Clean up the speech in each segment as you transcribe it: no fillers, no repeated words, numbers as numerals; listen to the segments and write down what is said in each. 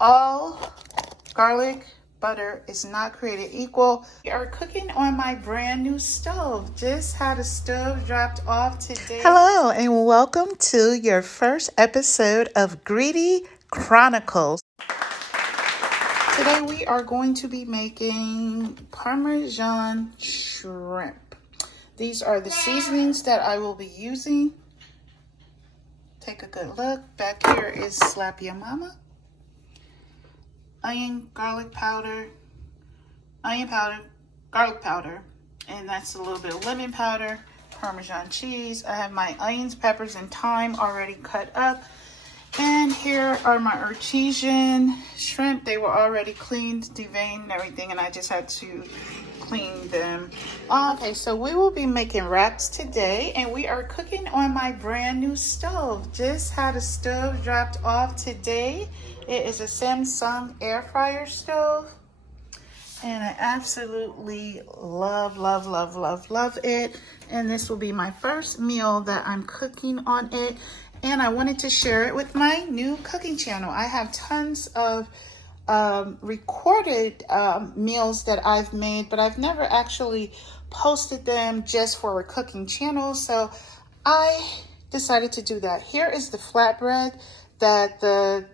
all garlic butter is not created equal. We are cooking on my brand new stove. Just had a stove dropped off today. Hello and welcome to your first episode of Greedy Chronicles. Today we are going to be making Parmesan shrimp. These are the seasonings that I will be using. Take a good look. Back here is Slap Your Mama. Onion, garlic powder, garlic powder, and that's a little bit of lemon powder, Parmesan cheese. I have my onions, peppers, and thyme already cut up. And here are my artesian shrimp. They were already cleaned, deveined, and everything, and I just had to clean them. Okay, so we will be making wraps today, and we are cooking on my brand new stove. Just had a stove dropped off today. It is a Samsung air fryer stove, and I absolutely love it. And this will be my first meal that I'm cooking on it, and I wanted to share it with my new cooking channel. I have tons of recorded meals that I've made, but I've never actually posted them just for a cooking channel, so I decided to do that. Here is the flatbread that the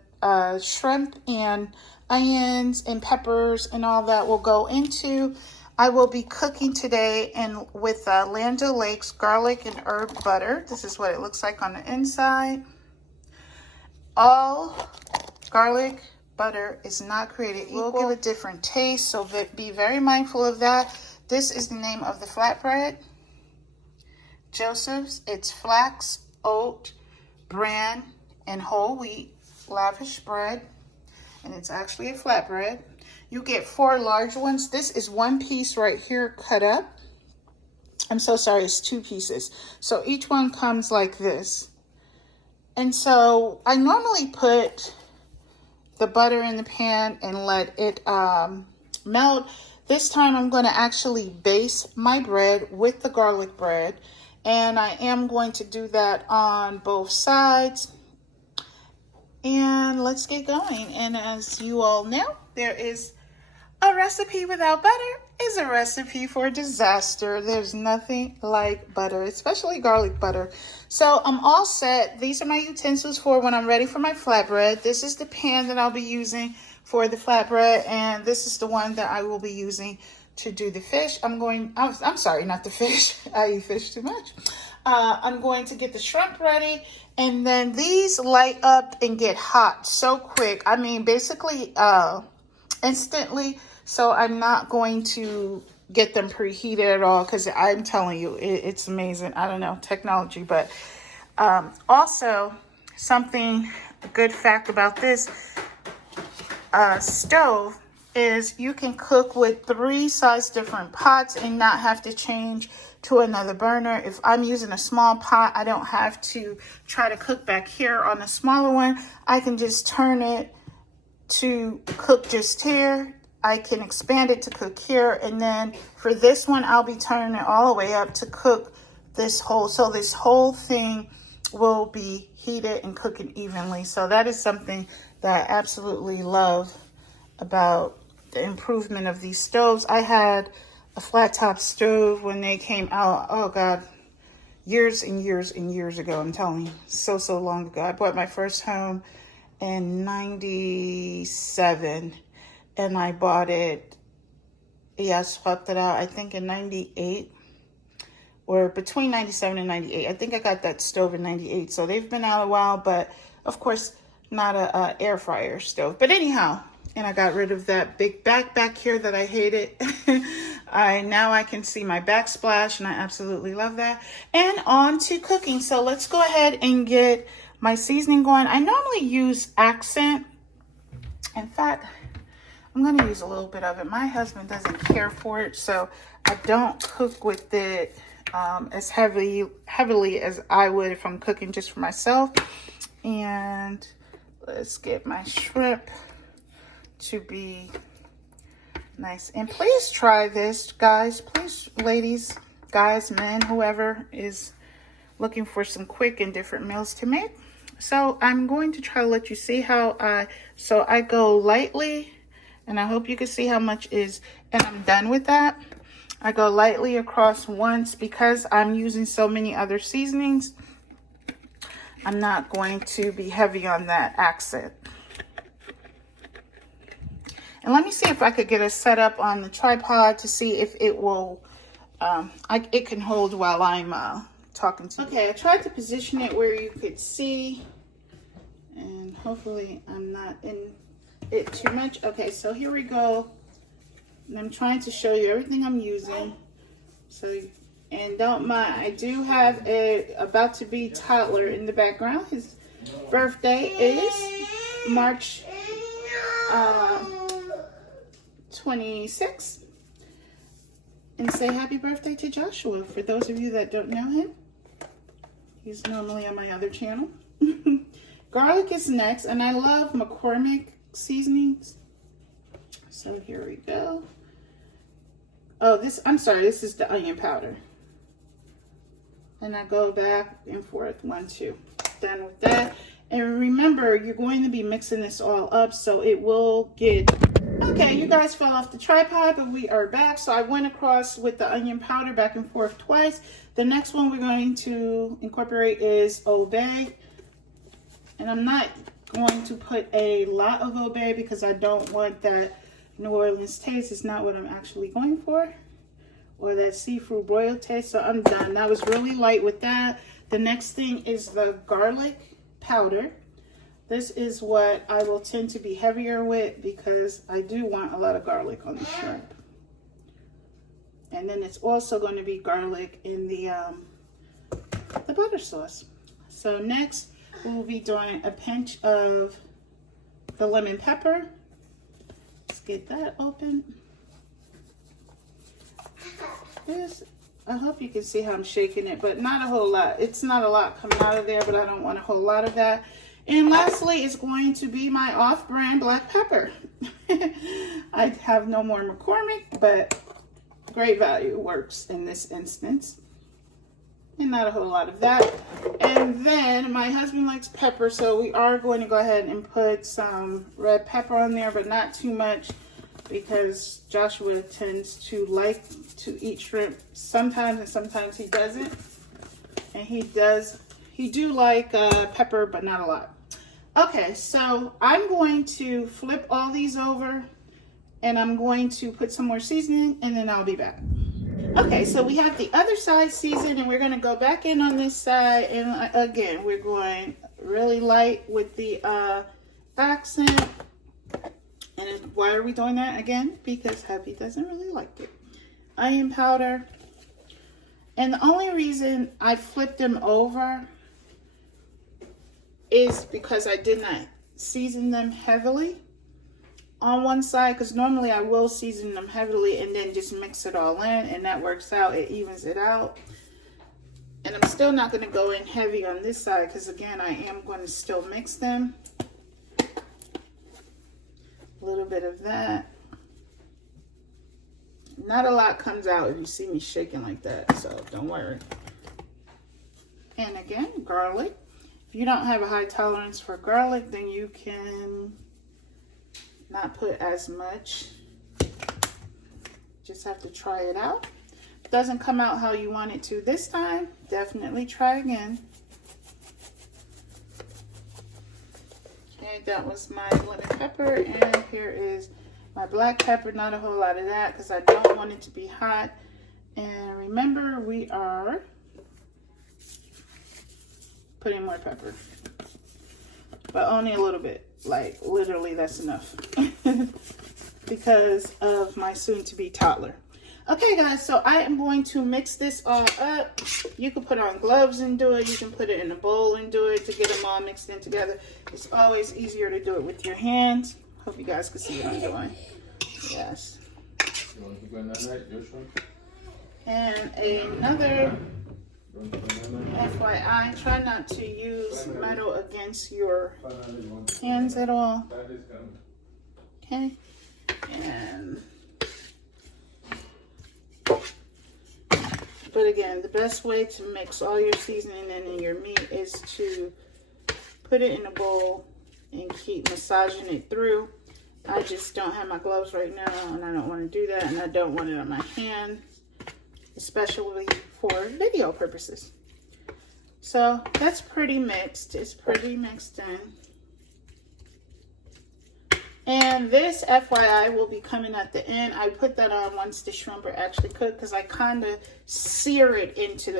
shrimp and onions and peppers and all that will go into. I will be cooking today and with Land O'Lakes garlic and herb butter. This is what it looks like on the inside. All garlic butter is not created equal. Will give a different taste, so be very mindful of that. This is the name of the flatbread. Joseph's. It's flax, oat, bran, and whole wheat lavish bread, and it's actually a flatbread. You get 4 large ones. This is 1 piece right here cut up. I'm so sorry, it's 2 pieces. So each one comes like this. And so I normally put the butter in the pan and let it melt. This time I'm going to actually base my bread with the garlic bread, and I am going to do that on both sides. And let's get going. And as you all know, there is a recipe without butter is a recipe for disaster. There's nothing like butter, especially garlic butter. So I'm all set. These are my utensils for when I'm ready for my flatbread. This is the pan that I'll be using for the flatbread, and this is the one that I will be using to do the fish. I'm sorry, not the fish. I eat fish too much. I'm going to get the shrimp ready, and then these light up and get hot so quick. I mean, basically instantly. So I'm not going to get them preheated at all, because I'm telling you, it's amazing. I don't know, technology. But also, a good fact about this stove is you can cook with 3 size different pots and not have to change to another burner. If I'm using a small pot, I don't have to try to cook back here on a smaller one. I can just turn it to cook just here. I can expand it to cook here, and then for this one I'll be turning it all the way up to cook this whole, so this whole thing will be heated and cooking evenly. So that is something that I absolutely love about the improvement of these stoves. I had a flat top stove when they came out, oh God, years and years and years ago. I'm telling you, so long ago. I bought my first home in 97, and I bought it, I swapped it out, I think in 98, or between 97 and 98. I think I got that stove in 98, so they've been out a while, but of course not a air fryer stove. But anyhow, and I got rid of that big back here that I hated. Now I can see my backsplash, and I absolutely love that. And on to cooking. So let's go ahead and get my seasoning going. I normally use accent. In fact, I'm going to use a little bit of it. My husband doesn't care for it, so I don't cook with it as heavily as I would if I'm cooking just for myself. And let's get my shrimp to be nice. And please try this, guys. Please, ladies, guys, men, whoever is looking for some quick and different meals to make. So I'm going to try to let you see how I go lightly, and I hope you can see how much is, and I'm done with that. I go lightly across once because I'm using so many other seasonings. I'm not going to be heavy on that accent. And let me see if I could get it set up on the tripod to see if it will, it can hold while I'm talking to you. Okay, I tried to position it where you could see, and hopefully I'm not in it too much. Okay, so here we go. And I'm trying to show you everything I'm using. So, and don't mind, I do have a about to be toddler in the background. His birthday is March 26th. And say happy birthday to Joshua for those of you that don't know him. He's normally on my other channel. Garlic is next, and I love McCormick seasonings. So here we go. Oh, I'm sorry, this is the onion powder. And I go back and forth, 1, 2. Done with that. And remember, you're going to be mixing this all up, so it will get... Okay, you guys fell off the tripod, but we are back. So I went across with the onion powder back and forth twice. The next one we're going to incorporate is Old Bay. And I'm not going to put a lot of Old Bay because I don't want that New Orleans taste. It's not what I'm actually going for, or that seafood broiled taste. So I'm done. That was really light with that. The next thing is the garlic powder. This is what I will tend to be heavier with because I do want a lot of garlic on the shrimp. And then it's also going to be garlic in the butter sauce. So next we'll be doing a pinch of the lemon pepper. Let's get that open. This, I hope you can see how I'm shaking it, but not a whole lot. It's not a lot coming out of there, but I don't want a whole lot of that. And lastly, it's going to be my off-brand black pepper. I have no more McCormick, but great value works in this instance. And not a whole lot of that. And then my husband likes pepper, so we are going to go ahead and put some red pepper on there, but not too much because Joshua tends to like to eat shrimp sometimes, and sometimes he doesn't. And he do like pepper, but not a lot. Okay, so I'm going to flip all these over and I'm going to put some more seasoning and then I'll be back. Okay, so we have the other side seasoned and we're going to go back in on this side, and again we're going really light with the accent. And why are we doing that again? Because hubby doesn't really like it. Onion powder. And the only reason I flipped them over is because I did not season them heavily on one side, because normally I will season them heavily and then just mix it all in, and that works out. It evens it out. And I'm still not going to go in heavy on this side because again I am going to still mix them. A little bit of that. Not a lot comes out if you see me shaking like that, so don't worry. And again, garlic. If you don't have a high tolerance for garlic, then you can not put as much. Just have to try it out. If it doesn't come out how you want it to this time, definitely try again. Okay, that was my lemon pepper, and here is my black pepper. Not a whole lot of that because I don't want it to be hot. And remember, we are putting more pepper, but only a little bit. Like literally that's enough because of my soon-to-be toddler. Okay guys, so I am going to mix this all up. You can put on gloves and do it. You can put it in a bowl and do it to get them all mixed in together. It's always easier to do it with your hands. Hope you guys can see what I'm doing. Yes. And another FYI, try not to use metal against your hands at all. Okay. And but again, the best way to mix all your seasoning in your meat is to put it in a bowl and keep massaging it through. I just don't have my gloves right now, and I don't want to do that, and I don't want it on my hand, especially for video purposes. So that's pretty mixed. It's pretty mixed in. And this, FYI, will be coming at the end. I put that on once the shrimp are actually cooked because I kind of sear it into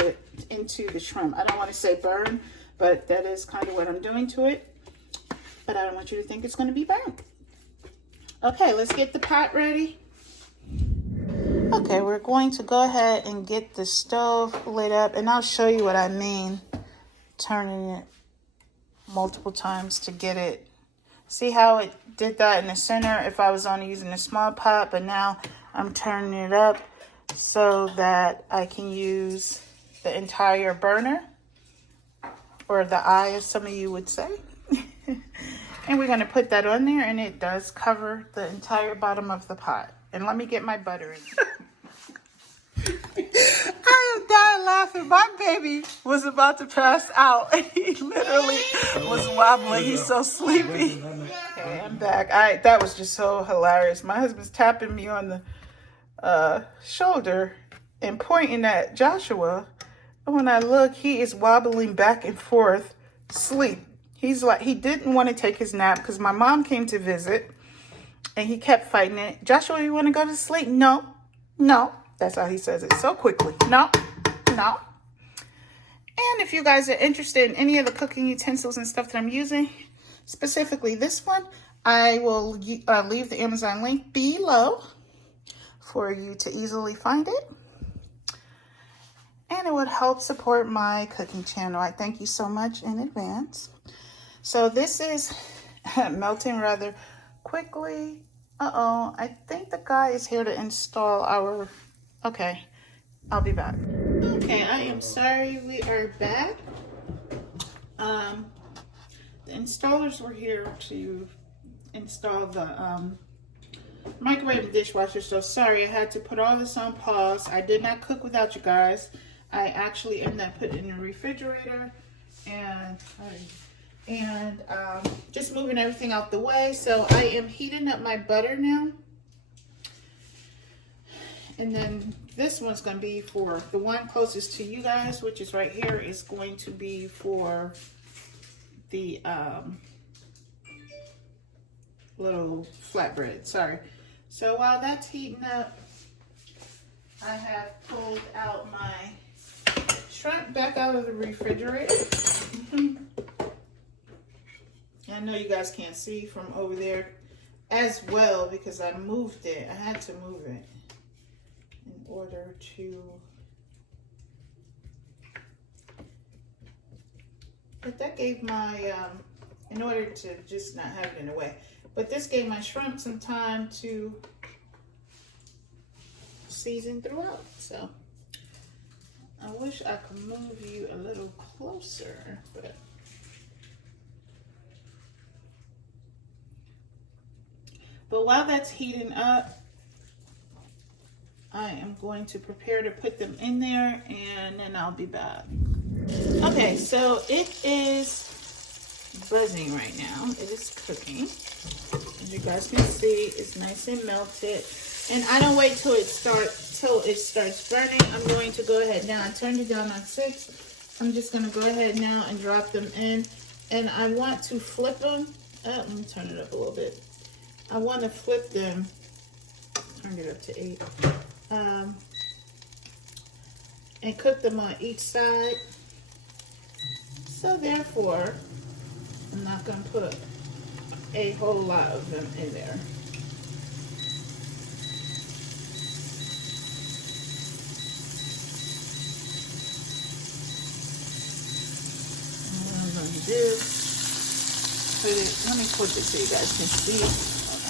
the shrimp. I don't want to say burn, but that is kind of what I'm doing to it. But I don't want you to think it's going to be burnt. Okay, let's get the pot ready. Okay, we're going to go ahead and get the stove lit up, and I'll show you what I mean. Turning it multiple times to get it. See how it did that in the center if I was only using a small pot, but now I'm turning it up so that I can use the entire burner, or the eye, as some of you would say. And we're going to put that on there, and it does cover the entire bottom of the pot. And let me get my butter in. I am dying laughing. My baby was about to pass out. He literally was wobbling. He's so sleepy. Okay, I'm back. That was just so hilarious. My husband's tapping me on the shoulder and pointing at Joshua. And when I look, he is wobbling back and forth, sleep. He's like, he didn't want to take his nap because my mom came to visit and he kept fighting it. Joshua, you want to go to sleep? No, no. That's how he says it so quickly. No, no. And if you guys are interested in any of the cooking utensils and stuff that I'm using, specifically this one, I will leave the Amazon link below for you to easily find it. And it would help support my cooking channel. I thank you so much in advance. So this is melting rather quickly. Uh-oh, I think the guy is here to install our... Okay, I'll be back. Okay, I am sorry, we are back. The installers were here to install the microwave and dishwasher, so sorry, I had to put all this on pause. I did not cook without you guys. I actually ended up putting it in the refrigerator and just moving everything out the way. So I am heating up my butter now. And then this one's going to be for the one closest to you guys, which is right here, is going to be for the little flatbread. Sorry. So while that's heating up, I have pulled out my shrimp back out of the refrigerator. I know you guys can't see from over there as well because I moved it. I had to move it in order to, but that gave my, in order to just not have it in the way, but this gave my shrimp some time to season throughout. So I wish I could move you a little closer, but while that's heating up, I am going to prepare to put them in there, and then I'll be back. Okay, so it is buzzing right now. It is cooking. As you guys can see, it's nice and melted. And I don't wait till it starts burning. I'm going to go ahead now. I turned it down on 6. I'm just going to go ahead now and drop them in. And I want to flip them. Let me turn it up a little bit. I want to flip them. Turn it up to 8. And cook them on each side. So therefore, I'm not going to put a whole lot of them in there. And what I'm going to do, let me flip it so you guys can see.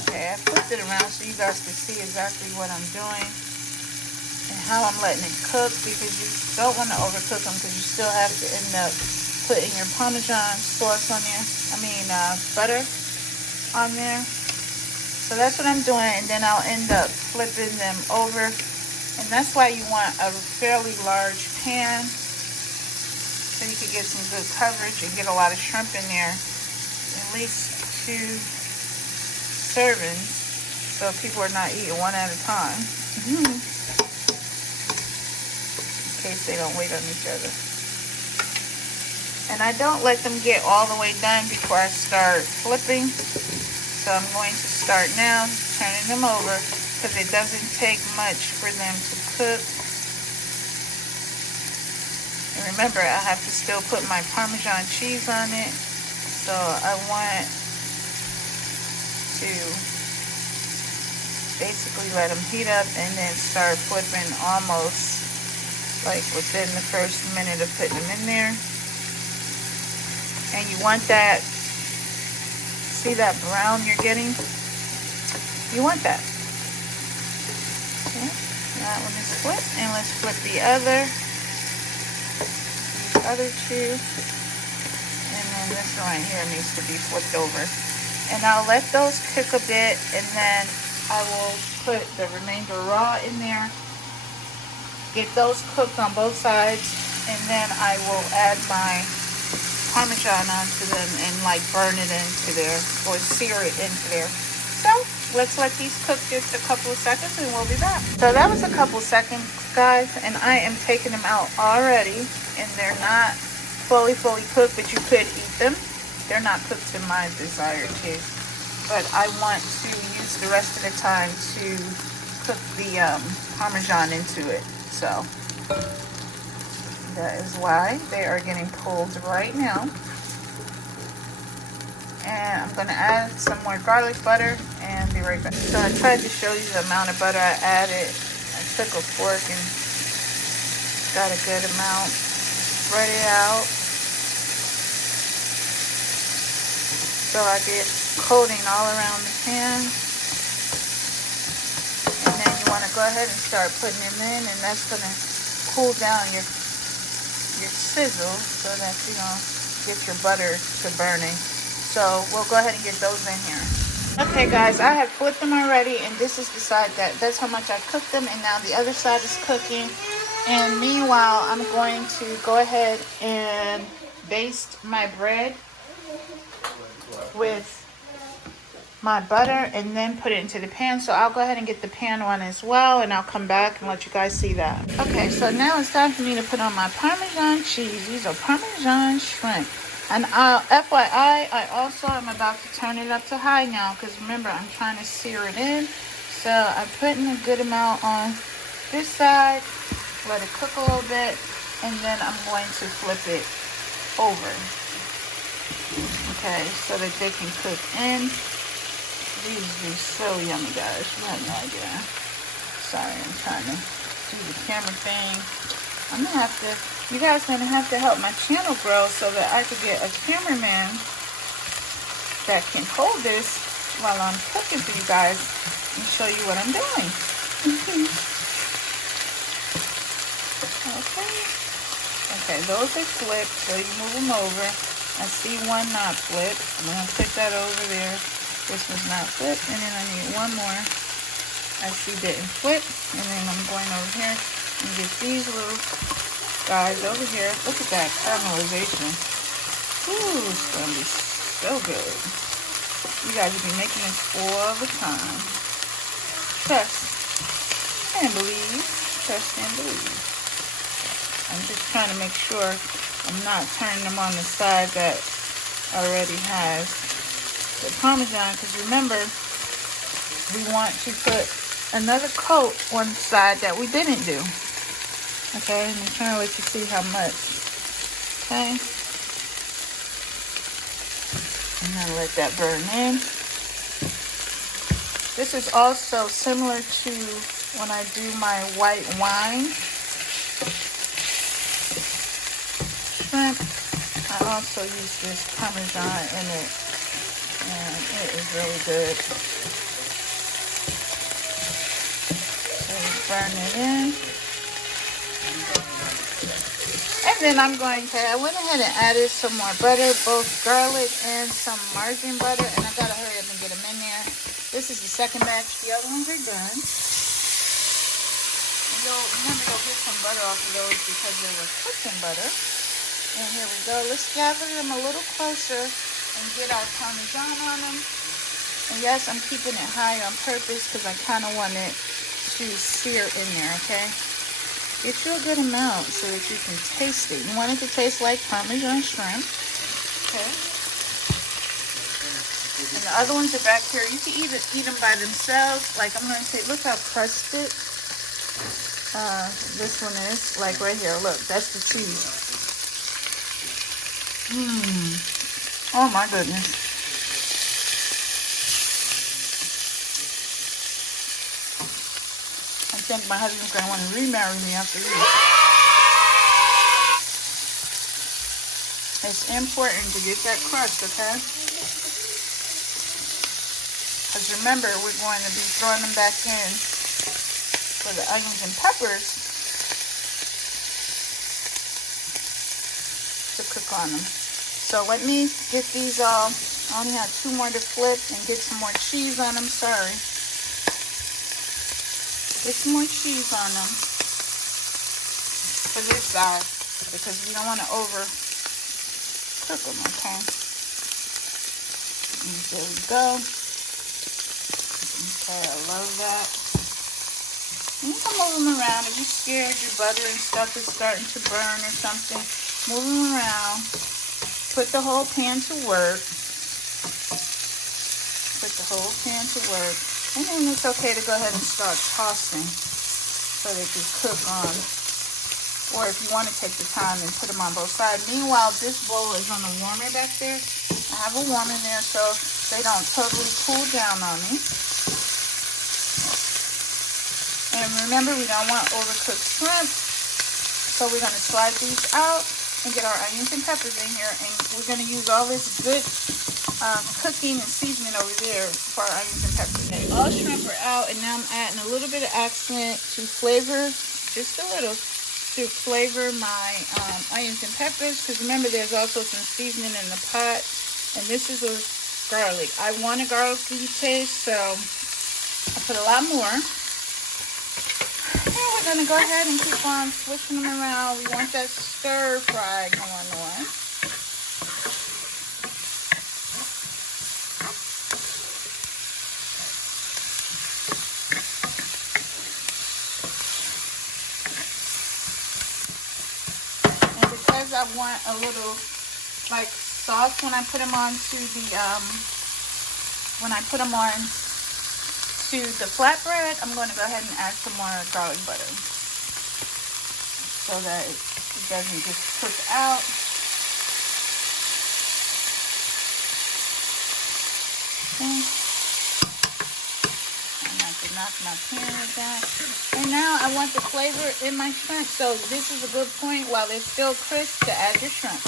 Okay, I flipped it around so you guys can see exactly what I'm doing and how I'm letting it cook, because you don't want to overcook them because you still have to end up putting your Parmesan sauce on there, butter on there. So that's what I'm doing, and then I'll end up flipping them over. And that's why you want a fairly large pan so you can get some good coverage and get a lot of shrimp in there. At least 2 servings, so people are not eating one at a time. In case they don't wait on each other. And I don't let them get all the way done before I start flipping. So I'm going to start now, turning them over, because it doesn't take much for them to cook. And remember, I have to still put my Parmesan cheese on it. So I want to basically let them heat up and then start flipping almost like within the first minute of putting them in there. And you want that, see that brown you're getting? You want that. Okay, that one is flipped. And let's flip the other. These other 2. And then this one right here needs to be flipped over. And I'll let those cook a bit, and then I will put the remainder raw in there. Get those cooked on both sides, and then I will add my Parmesan onto them and like burn it into there or sear it into there. So let's let these cook just a couple of seconds and we'll be back. So that was a couple seconds, guys, and I am taking them out already, and they're not fully cooked, but you could eat them. They're not cooked to my desired taste, but I want to use the rest of the time to cook the Parmesan into it. So that is why they are getting pulled right now. And I'm going to add some more garlic butter and be right back. So I tried to show you the amount of butter I added. I took a fork and got a good amount. Spread it out so I get coating all around the pan. And then you want to go ahead and start putting them in, and that's going to cool down your sizzle so that you don't get your butter to burning. So we'll go ahead and get those in here. Okay guys, I have flipped them already, and this is the side that's how much I cooked them, and now the other side is cooking. And meanwhile, I'm going to go ahead and baste my bread with my butter and then put it into the pan. So I'll go ahead and get the pan on as well, and I'll come back and let you guys see that. Okay, so now it's time for me to put on my Parmesan cheese. These are Parmesan shrimp. And FYI, I also am about to turn it up to high now, because remember, I'm trying to sear it in. So I'm putting a good amount on this side, let it cook a little bit, and then I'm going to flip it over. Okay, so that they can cook in. These be so yummy, guys. You have no idea. Sorry, I'm trying to do the camera thing. You guys are gonna have to help my channel grow so that I could get a cameraman that can hold this while I'm cooking for you guys and show you what I'm doing. Okay, those are flipped, so you move them over. I see one not flipped. I'm gonna put that over there. This one's not flipped, and then I need one more. I see didn't flip, and then I'm going over here and get these little guys over here. Look at that caramelization. Ooh, it's gonna be so good. You guys will be making this all the time. Trust and believe. Trust and believe. I'm just trying to make sure I'm not turning them on the side that already has the Parmesan, because remember, we want to put another coat on the side that we didn't do. Okay, and I'm trying to let you see how much. Okay, I'm gonna let that burn in. This is also similar to when I do my white wine shrimp. I also use this Parmesan in it, and it is really good. So burn it in. And then I went ahead and added some more butter, both garlic and some margarine butter, and I gotta hurry up and get them in there. This is the second batch. The other ones are done. And you'll get some butter off of those because they were cooked in butter. And here we go. Let's gather them a little closer and get our Parmesan on them. And yes, I'm keeping it high on purpose because I kind of want it to sear in there, okay? Get you a good amount so that you can taste it. You want it to taste like Parmesan shrimp, okay? And the other ones are back here. You can either eat them by themselves. Like I'm going to say, look how crusted this one is. Like right here, look, that's the cheese. Oh my goodness. I think my husband's going to want to remarry me after this. It's important to get that crust, okay? Because remember, we're going to be throwing them back in for the onions and peppers to cook on them. So let me get these all. I only have 2 more to flip and get some more cheese on them. Sorry. Get some more cheese on them for this side because we don't want to overcook them, okay? And there we go. Okay, I love that. And you can move them around. If you're scared your butter and stuff is starting to burn or something, move them around. Put the whole pan to work. Put the whole pan to work. And then it's okay to go ahead and start tossing so they can cook on. Or if you want to take the time and put them on both sides. Meanwhile, this bowl is on the warmer back there. I have a warmer there so they don't totally cool down on me. And remember, we don't want overcooked shrimp. So we're going to slide these out and get our onions and peppers in here. And we're going to use all this good cooking and seasoning over there for our onions and peppers. Okay, all shrimp are out, and now I'm adding a little bit of accent to flavor, just a little, to flavor my onions and peppers. Because remember, there's also some seasoning in the pot. And this is a garlic. I want a garlicky taste, so I put a lot more. And we're going to go ahead and keep on switching them around. We want that stir fry going on. And because I want a little, like, sauce when I put them on to the flatbread, I'm going to go ahead and add some more garlic butter so that it doesn't just cook out. Okay. I'm not going to knock my pan with that. And now I want the flavor in my shrimp. So this is a good point while they're still crisp to add your shrimp.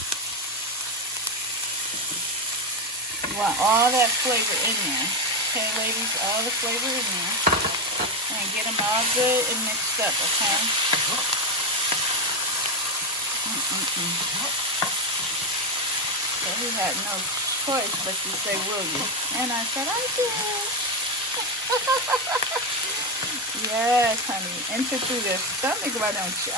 You want all that flavor in there. Okay, ladies, all the flavor in there. And get them all good and mixed up, okay? So he had no choice but to say, will you? And I said, I do. Yes, honey. Enter through their stomach, why don't you?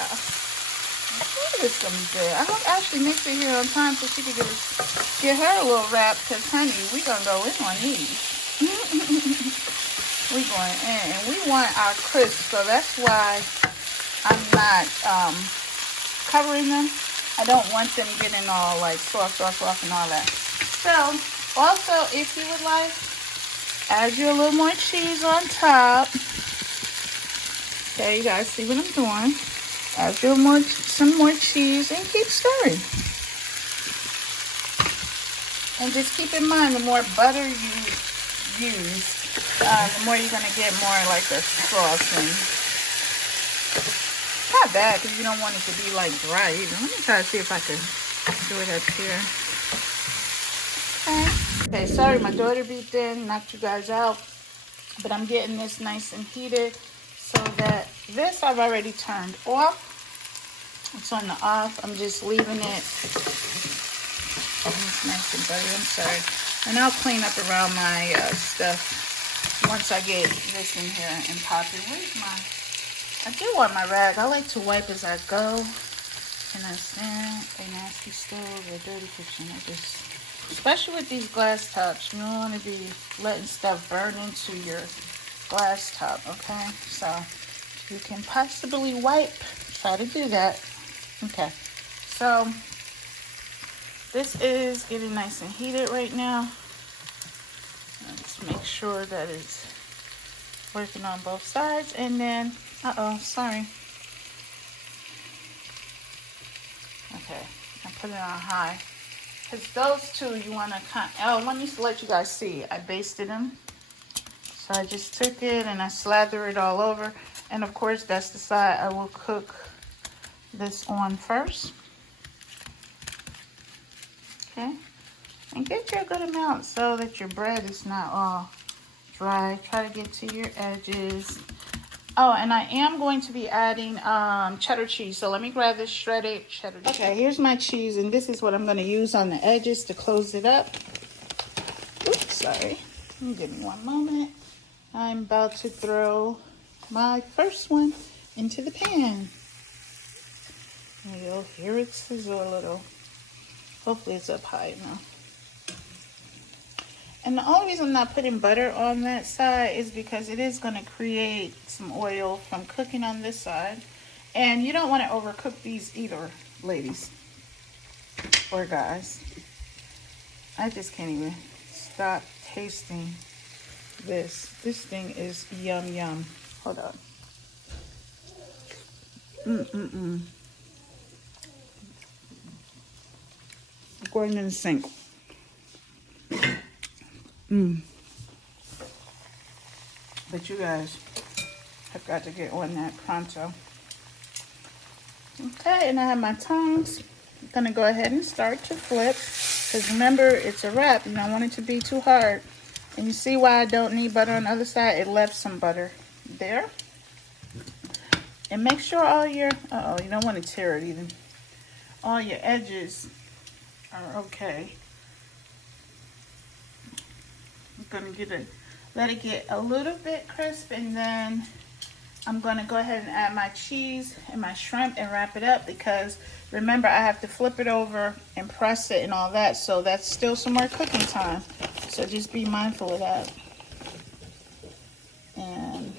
Ooh, this is going to be good. I hope Ashley makes it here on time so she can get her a little wrap, because, honey, we're going to go in on these. We're going in, and we want our crisp, so that's why I'm not covering them. I don't want them getting all like soft and all that. So, also, if you would like, add you a little more cheese on top. Okay, you guys see what I'm doing. Add you some more cheese and keep stirring. And just keep in mind, the more butter you use, the more you're going to get more like a sauce. And not bad, because you don't want it to be like dry either. Let me try to see if I can do it up here. Okay, sorry, my daughter beeped in, knocked you guys out. But I'm getting this nice and heated so that this I've already turned off. It's on the off. I'm just leaving it. It's nice and buttery. I'm sorry. And I'll clean up around my stuff once I get this in here and popping. Where's my... I do want my rag. I like to wipe as I go. cannot stand a nasty stove or dirty kitchen. Especially with these glass tops, you don't want to be letting stuff burn into your glass top, okay? So you can possibly wipe, try to do that. Okay, so this is getting nice and heated right now. Let's make sure that it's working on both sides, and then, sorry. Okay, I put it on high. Because those two, you want to let me let you guys see. I basted them. So I just took it and I slather it all over. And of course, that's the side I will cook this on first. Okay. And get your good amount so that your bread is not all dry. Try to get to your edges. Oh, and I am going to be adding cheddar cheese. So let me grab this shredded cheddar cheese. Okay, here's my cheese, and this is what I'm going to use on the edges to close it up. Oops, sorry. Give me one moment. I'm about to throw my first one into the pan. And you'll hear it sizzle a little. Hopefully it's up high enough. And the only reason I'm not putting butter on that side is because it is going to create some oil from cooking on this side. And you don't want to overcook these either, ladies or guys. I just can't even stop tasting this. This thing is yum yum. Hold on. Going in the sink. But you guys have got to get on that pronto. Okay, and I have my tongs. I'm gonna go ahead and start to flip, because remember, it's a wrap. You don't want it to be too hard. And you see why I don't need butter on the other side? It left some butter there. And make sure all your, you don't want to tear it either. All your edges are okay. I'm gonna let it get a little bit crisp, and then I'm gonna go ahead and add my cheese and my shrimp and wrap it up, because remember, I have to flip it over and press it and all that, so that's still some more cooking time. So just be mindful of that. And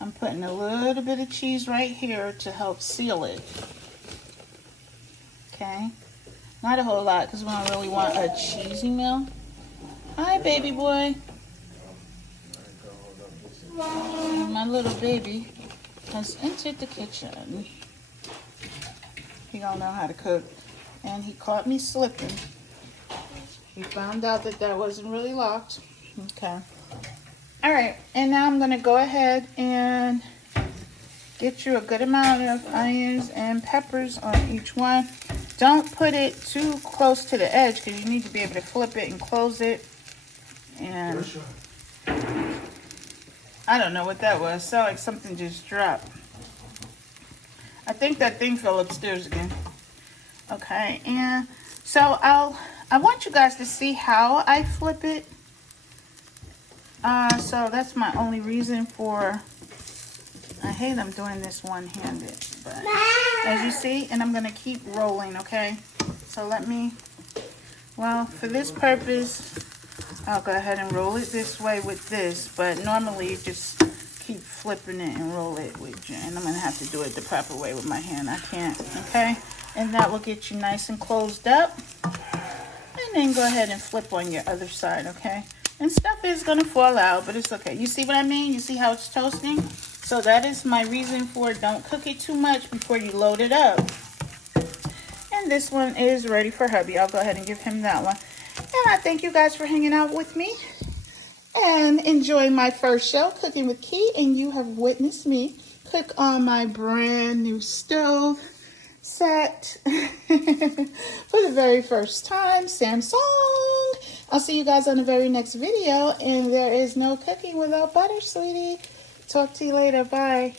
I'm putting a little bit of cheese right here to help seal it. Okay, not a whole lot, because we don't really want a cheesy meal. Hi, baby boy. My little baby has entered the kitchen. He don't know how to cook, and he caught me slipping. He found out that wasn't really locked. Okay. All right, and now I'm gonna go ahead and get you a good amount of onions and peppers on each one. Don't put it too close to the edge, because you need to be able to flip it and close it. And I don't know what that was. It sounded like something just dropped. I think that thing fell upstairs again. Okay, and so I want you guys to see how I flip it. So that's my only reason for, I hate I'm doing this one-handed, but as you see, and I'm gonna keep rolling, okay? So for this purpose, I'll go ahead and roll it this way with this, but normally you just keep flipping it and roll it with you, and I'm gonna have to do it the proper way with my hand. I can't, okay? And that will get you nice and closed up. And then go ahead and flip on your other side, okay? And stuff is gonna fall out, but it's okay. You see what I mean? You see how it's toasting? So that is my reason for don't cook it too much before you load it up. And this one is ready for hubby. I'll go ahead and give him that one. And I thank you guys for hanging out with me and enjoying my first show, Cooking with Key. And you have witnessed me cook on my brand new stove set for the very first time, Samsung. I'll see you guys on the very next video. And there is no cooking without butter, sweetie. Talk to you later. Bye.